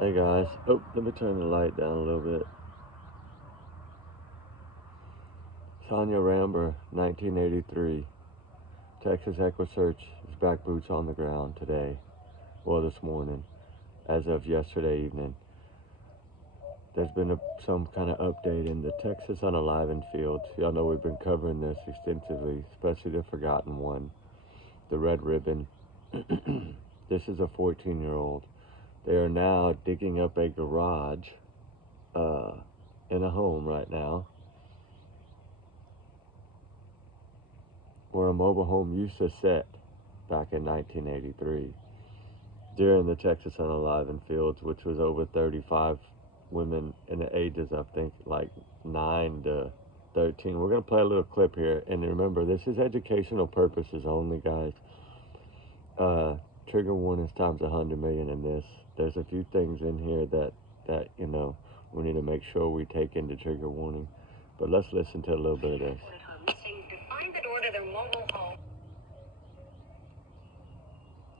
Hey guys, oh, let me turn the light down a little bit. Sondra Ramber, 1983. Texas EquiSearch is back boots on the ground today. Well, this morning, as of yesterday evening. There's been some kind of update in the Texas unalivened fields. Y'all know we've been covering this extensively, especially the forgotten one, the red ribbon. This is a 14-year-old. They are now digging up a garage in a home right now where a mobile home used to sit back in 1983 during the Texas unalivened fields, which was over 35 women in the ages, I think, like 9 to 13. We're going to play a little clip here. And remember, this is educational purposes only, guys. Trigger warnings times 100 million in this. There's a few things in here that we need to make sure we take into trigger warning. But let's listen to a little bit of this.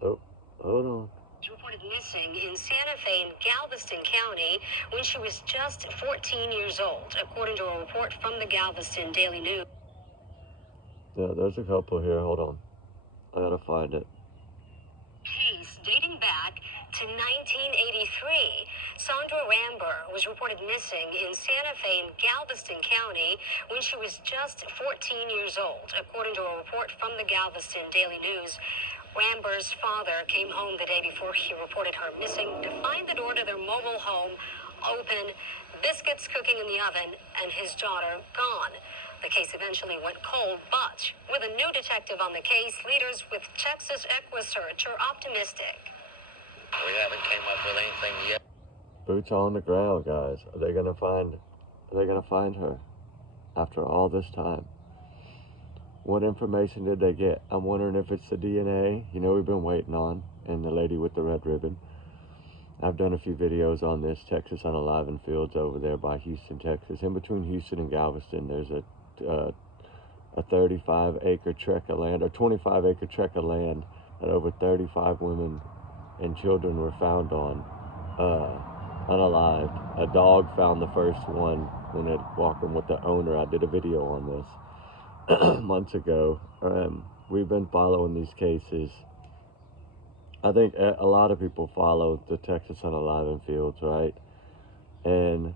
Oh, hold on. Reported missing in Santa Fe in Galveston County when she was just 14 years old, according to a report from the Galveston Daily News. Yeah, there's a couple here. Hold on. I gotta find it. Case dating back to 1983. Sondra Ramber was reported missing in Santa Fe in Galveston County when she was just 14 years old, according to a report from the Galveston Daily News. Ramber's father came home the day before he reported her missing to find the door to their mobile home open, biscuits cooking in the oven, and his daughter gone. The case eventually went cold, but with a new detective on the case, leaders with Texas EquiSearch are optimistic. We haven't came up with anything yet. Boots on the ground, guys. Are they gonna find her after all this time? What information did they get? I'm wondering if it's the DNA, we've been waiting on, and the lady with the red ribbon. I've done a few videos on this Texas unalivened fields over there by Houston, Texas. In between Houston and Galveston, there's a 35-acre tract of land, or 25-acre tract of land that over 35 women and children were found on, unalived. A dog found the first one when it walking with the owner. I did a video on this months ago. We've been following these cases. I think a lot of people follow the Texas unalivened fields, right? And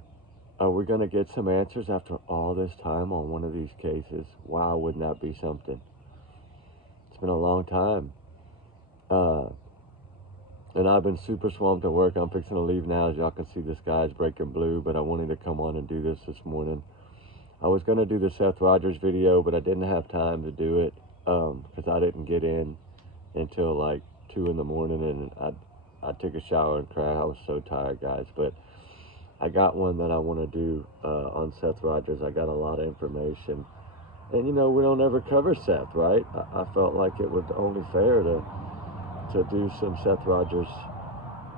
are we going to get some answers after all this time on one of these cases? Wow, wouldn't that be something? It's been a long time. And I've been super swamped at work. I'm fixing to leave now. As y'all can see, the sky's breaking blue, but I wanted to come on and do this morning. I was going to do the Seth Rogers video, but I didn't have time to do it because I didn't get in until like 2 in the morning, and I took a shower and cried. I was so tired, guys. But I got one that I want to do on Seth Rogers. I got a lot of information. And, we don't ever cover Seth, right? I felt like it was only fair to do some Seth Rogers,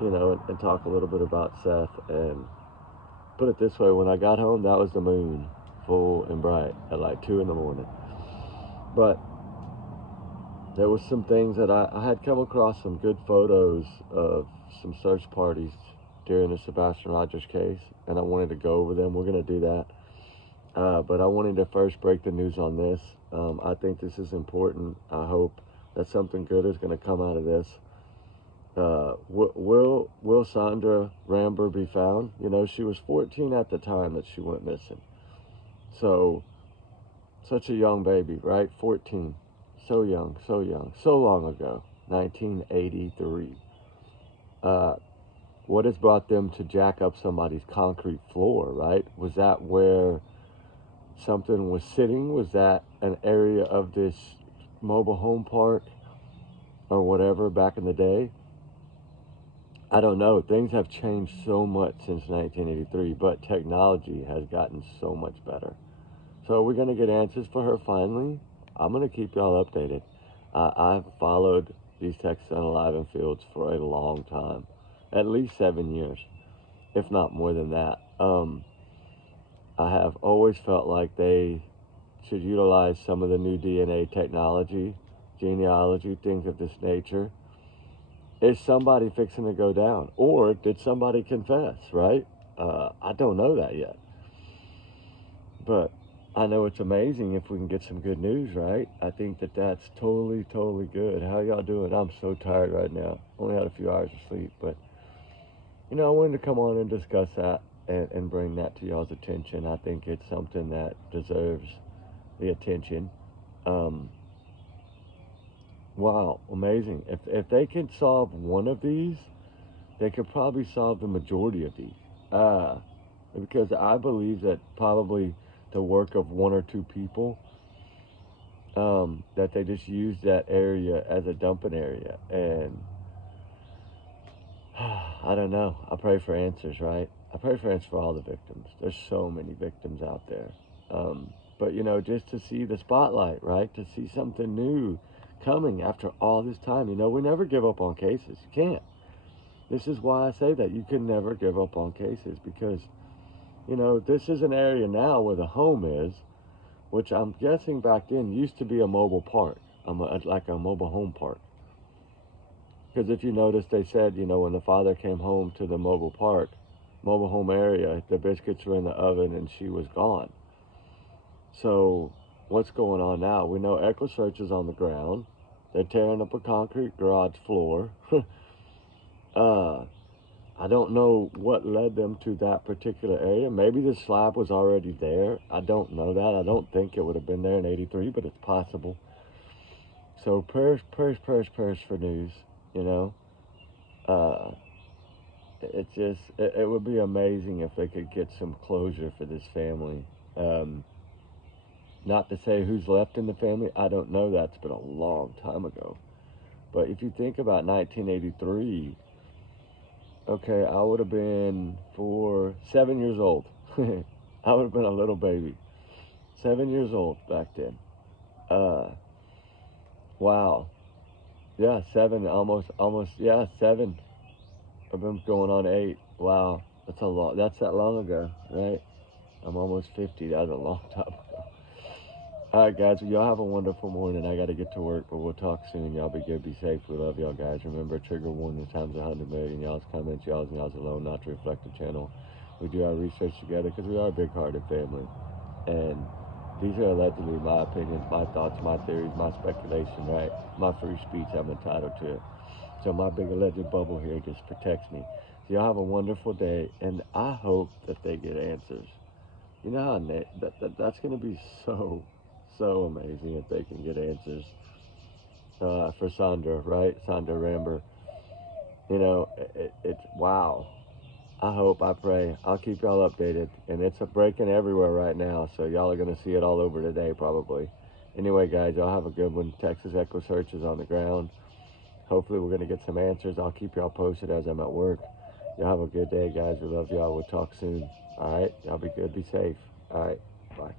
and talk a little bit about Seth. And put it this way, when I got home, that was the moon, full and bright, at like 2 in the morning. But there was some things that I had come across some good photos of some search parties during the Sebastian Rogers case, and I wanted to go over them. We're going to do that. But I wanted to first break the news on this. I think this is important. I hope that something good is going to come out of this. Will Sondra Ramber be found? She was 14 at the time that she went missing. So, such a young baby, right? 14. So young, so long ago. 1983. What has brought them to jack up somebody's concrete floor, right? Was that where something was sitting? Was that an area of this mobile home park or whatever back in the day? I don't know. Things have changed so much since 1983, but technology has gotten so much better. So we're going to get answers for her finally. I'm going to keep y'all updated. I've followed these Texas unalivened fields for a long time, at least 7 years, if not more than that. I have always felt like they should utilize some of the new DNA technology, genealogy, things of this nature, Is somebody fixing to go down? Or did somebody confess, right? I don't know that yet. But I know it's amazing if we can get some good news, right? I think that that's totally, totally good. How y'all doing? I'm so tired right now. Only had a few hours of sleep. But, you know, I wanted to come on and discuss that and bring that to y'all's attention. I think it's something that deserves the attention. Wow, amazing. If they can solve one of these, they could probably solve the majority of these. Because I believe that probably the work of one or two people, that they just use that area as a dumping area. And I don't know. I pray for answers, right? I pray for answers for all the victims. There's so many victims out there. But, you know, just to see the spotlight, right? To see something new coming after all this time. You know, we never give up on cases. You can't. This is why I say that. You can never give up on cases because, you know, this is an area now where the home is, which I'm guessing back then used to be a mobile park, like a mobile home park. Because if you notice, they said, you know, when the father came home to the mobile home area, the biscuits were in the oven and she was gone. So what's going on now? We know EchoSearch is on the ground. They're tearing up a concrete garage floor. I don't know what led them to that particular area. Maybe the slab was already there. I don't know that. I don't think it would have been there in '83, but it's possible. So prayers for news, you know. It would be amazing if they could get some closure for this family. Not to say who's left in the family. I don't know. That's been a long time ago. But if you think about 1983, okay, I would have been 7 years old. I would have been a little baby. 7 years old back then. Wow. Yeah, 7, almost, yeah, 7. I've been going on 8. Wow. That's that long ago, right? I'm almost 50. That was a long time ago. All right, guys. Well, y'all have a wonderful morning. I got to get to work, but we'll talk soon. Y'all be good. Be safe. We love y'all, guys. Remember, trigger warning times 100 million. Y'all's comments, y'all's alone, not to reflect the channel. We do our research together because we are a big-hearted family. And these are allegedly my opinions, my thoughts, my theories, my speculation, right? My free speech. I'm entitled to it. So my big alleged bubble here just protects me. So y'all have a wonderful day, and I hope that they get answers. You know how that's going to be so amazing if they can get answers for Sondra, right? Sondra Ramber. You know, it's wow. I hope, I pray. I'll keep y'all updated. And it's breaking everywhere right now, so y'all are going to see it all over today probably. Anyway, guys, y'all have a good one. Texas EchoSearch is on the ground. Hopefully we're going to get some answers. I'll keep y'all posted as I'm at work. Y'all have a good day, guys. We love y'all. We'll talk soon. All right? Y'all be good. Be safe. All right. Bye.